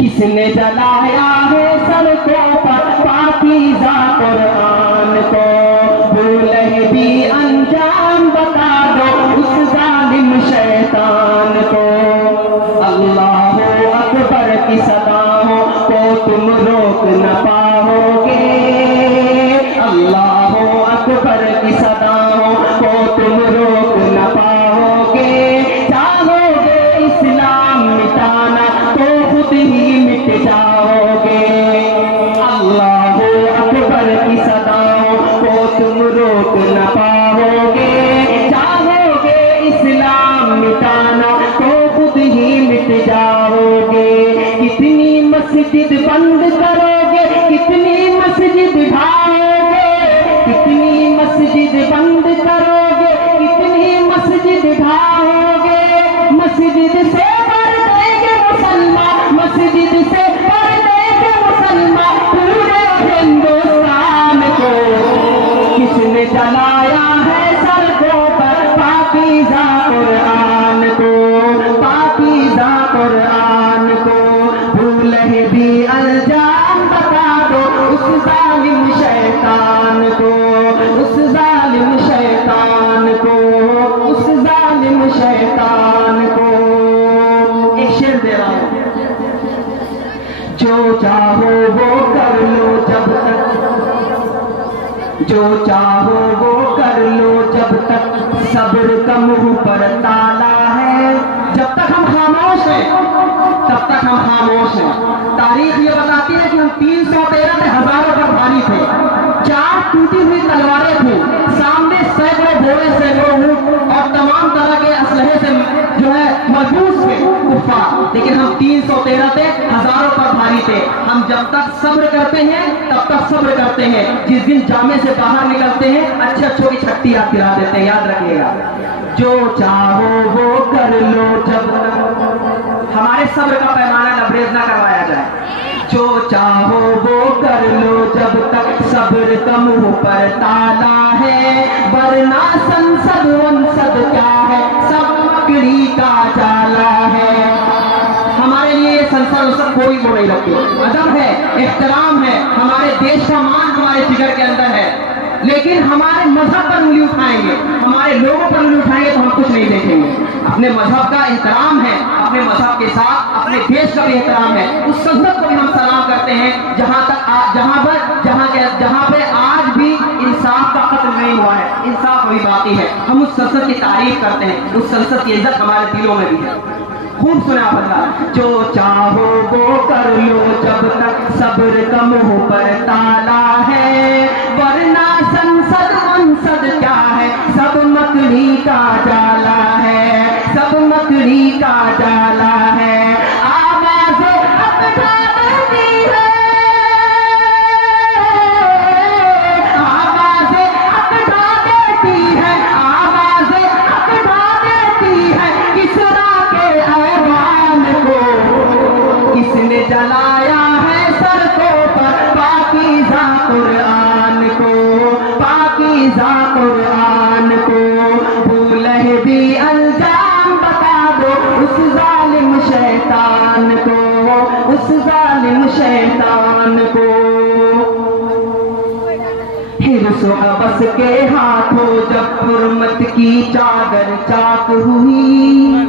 کس نے جلایا ہے سڑکوں پر پاکیزہ قرآن کو؟ بھولے بھی انجام بتا دو اس ظالم شیطان کو۔ اللہ اکبر کی صداؤں کو تم روک نہ پاؤ گے، اللہ اکبر کی صداؤں کو تم روک نہ پاؤ گے۔ چاہو گے اسلام مٹانا تو خود ہی مٹ جاؤ گے، اللہ اکبر کی صداؤں کو تم روک نہ پاؤ گے۔ چاہو گے اسلام مٹانا تو خود ہی مٹ جاؤ گے۔ کتنی مسجد بند کرو گے، کتنی مسجد ڈھاؤ گے، کتنی مسجد بند کرو گے، کتنی مسجد ڈھاؤ گے۔ مسجد سے بڑھ دیں گے مسلمان، مسجد سے بڑھ دیں گے مسلمان پورے ہندوستان کو۔ کس نے جلایا ہے سڑکوں پر پاکیزہ قرآن کو، پاکیزہ قرآن کو؟ بھولے بھی الجام بتا دو اس ظالم شیطان کو، اس ظالم شیطان کو، اس ظالم شیطان کو۔ ایک شعر دے رہا ہوں، جو چاہو وہ کر لو جب تک، جو چاہو وہ کر لو جب تک صبر کا منہ پر تالا ہے۔ جب تک ہم خاموش ہیں تب تک ہم خاموش ہیں۔ تاریخ یہ بتاتی ہے کہ ہم 313 تھے، ہزاروں پر بھاری تھے، 4 ٹوٹی ہوئی تلواریں تھیں، سامنے سینکڑوں گھوڑے سے اونٹ اور تمام طرح کے اسلحے سے جو ہے ملبوس تھے کفار، لیکن ہم 313 تھے، ہزاروں پر بھاری تھے۔ ہم جب تک صبر کرتے ہیں تب تک صبر کرتے ہیں، جس دن جامے سے باہر نکلتے ہیں اچھے اچھوں کی چھٹی یاد دلا دیتے ہیں، یاد رکھیے گا۔ جو چاہو وہ کر لو جب تک، ہمارے صبر کا پیمانہ لبریز نہ کروایا جائے۔ جو چاہو وہ کر لو جب تک صبر کا منہ پر تالا ہے، ورنہ سنسد ونسد کیا ہے، سب مکڑی کا جالا ہے۔ ہمارے لیے یہ سنسد ونسد کوئی وہ نہیں رکھتی، ادب ہے، احترام ہے، ہمارے دیش کا مان ہمارے جگر کے اندر ہے، لیکن ہمارے مذہب پر انگلی اٹھائیں گے، ہمارے لوگوں پر انگلی اٹھائیں گے تو ہم کچھ نہیں دیکھیں گے۔ اپنے مذہب کا احترام ہے، اپنے مذہب کے ساتھ اپنے دیش کا بھی احترام ہے۔ اس سنسد کو بھی ہم سلام کرتے ہیں جہاں پہ آج بھی انصاف کا قتل نہیں ہوا ہے، انصاف ابھی باقی ہے۔ ہم اس سنسد کی تعریف کرتے ہیں، اس سنسد کی عزت ہمارے دلوں میں بھی ہے۔ خوب سنا آپ اللہ، جو چاہو وہ کر لو جب تک صبر کا منہ پر تالا ہے، ورنہ سنسد ونسد کیا ہے، سب مکڑی کا جالا ہے، سب مکڑی کا جالا ہے۔ آوازیں اپنا دیتی ہے، آوازیں اپنا دیتی ہے، آوازیں اپنا دیتی ہے کسرا کے ایوان کو۔ کس نے جلایا ہے سڑکوں پر پاکیزہ قرآن کو، پاکیزہ قرآن کو؟ بھولے بھی الجام بتا دو اس ظالم شیطان کو، اس ظالم شیطان کو۔ حرص و حوث کے ہاتھوں جب حرمت کی چادر چاک ہوئی،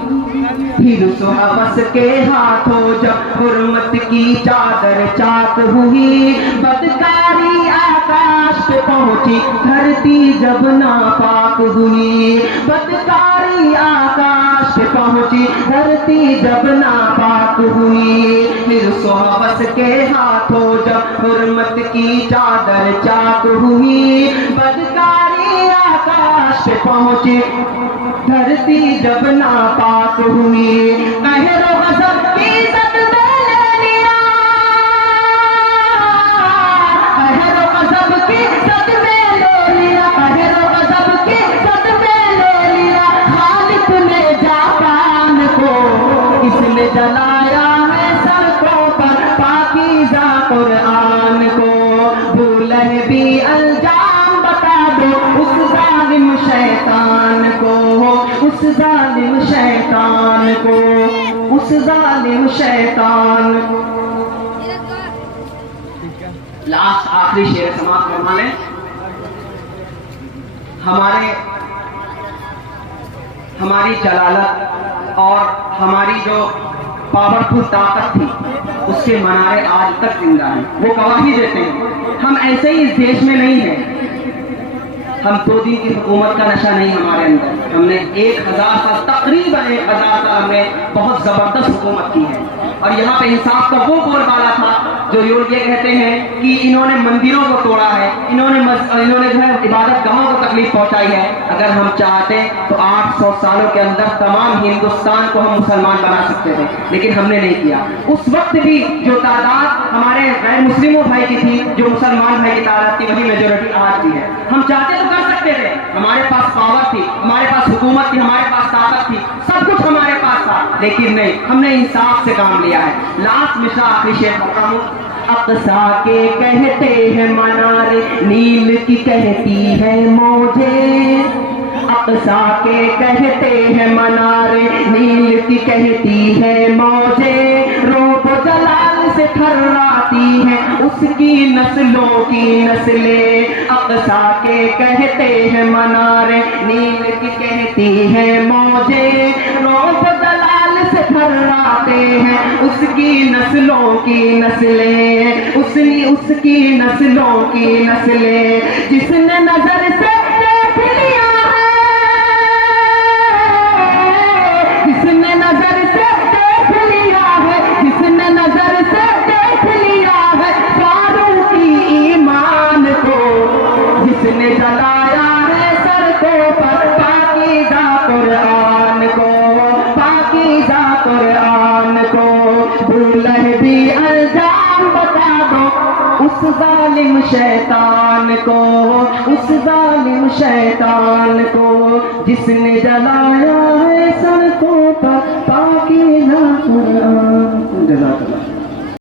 حرص و حوث کے ہاتھوں جب حرمت کی چادر چاک ہوئی، بدکاری آکاش پہ پہنچی دھرتی جب ناپاک ہوئی، بدکاری آکاش پہ پہنچی دھرتی جب ناپاک ہوئی۔ حرص و حوث کے ہاتھوں جب حرمت کی چادر چاک ہوئی، بدکاری آکاش پہ پہنچی دھرتی جب ناپاک ہوئی۔ قہر و غضب کی زد میں لے لیا، قہر و غضب کی زد میں لے لیا، قہر و غضب کی زد میں لے لیا خالق نے جاپان کو۔ اس نے جلایا ہے سڑکوں پر پاکیزہ قرآن کو، بھولے بھی الجام بتا دو اس ظالم شیطان کو، اس ظالم شیطان کو، اس ظالم شیطان کو۔ لاسٹ آخری شعر سماعت فرما لیں. ہماری جلالت اور ہماری جو پاورفل طاقت تھی اس کے منارے آج تک زندہ ہیں. وہ گواہی دیتے ہیں. ہم ایسے ہی اس دیش میں نہیں ہیں. ہم 2 دن کی حکومت کا نشہ نہیں ہمارے اندر. ہم نے 1000 سال تقریباً 1000 سال ہم نے بہت زبردست حکومت کی ہے. اور یہاں پہ انصاف کا وہ بول بالا تھا جو یہ کہتے ہیں کہ انہوں نے مندروں کو توڑا ہے, انہوں نے جو ہے عبادت گاہوں کو تکلیف پہنچائی ہے. اگر ہم چاہتے تو 800 سالوں کے اندر تمام ہندوستان کو ہم مسلمان بنا سکتے تھے, لیکن ہم نے نہیں کیا. اس وقت بھی جو تعداد ہمارے غیر مسلموں بھائی کی تھی, جو مسلمان بھائی کی تعداد تھی, وہی میجورٹی آج بھی ہے. ہم چاہتے تو کر سکتے تھے. ہمارے پاس پاور تھی, ہمارے پاس حکومت تھی, ہمارے پاس طاقت تھی, سب کچھ ہمارے پاس تھا, لیکن نہیں, ہم نے انصاف سے کام لیا ہے. لاسٹ مشرا آخری شعر پڑھتا ہوں. اقصا کے کہتے ہیں منارے, نیل کی کہتی ہے موجیں. اقصا کے کہتے ہیں منارے, نیل کی کہتی ہے موجیں. روب و جلال سے تھراتی ہیں اس کی نسلوں کی نسلیں. اقصا کے کہتے ہیں منارے, نیل کی کہتی ہے موجیں. روب و جلال سے تھراتے ہیں اس کی نسلوں کی نسلیں. اس کی نسلوں کی نسلیں. جس نے نظر سے دیکھ لیا ہے, جس نے نظر سے دیکھ لیا ہے, جس نے نظر سے دیکھ لیا ہے فاروقی ایمان کو. جس نے جلایا ہے سڑکوں پر پاکیزہ قرآن کو, پاکیزہ قرآن کو. بھولے بھی الزام بتا دو اس ظالم شیطان کو, اس ظالم شیطان کو, جس نے جلایا ہے سڑکوں پر پاکیزہ قرآن. جزاک اللہ.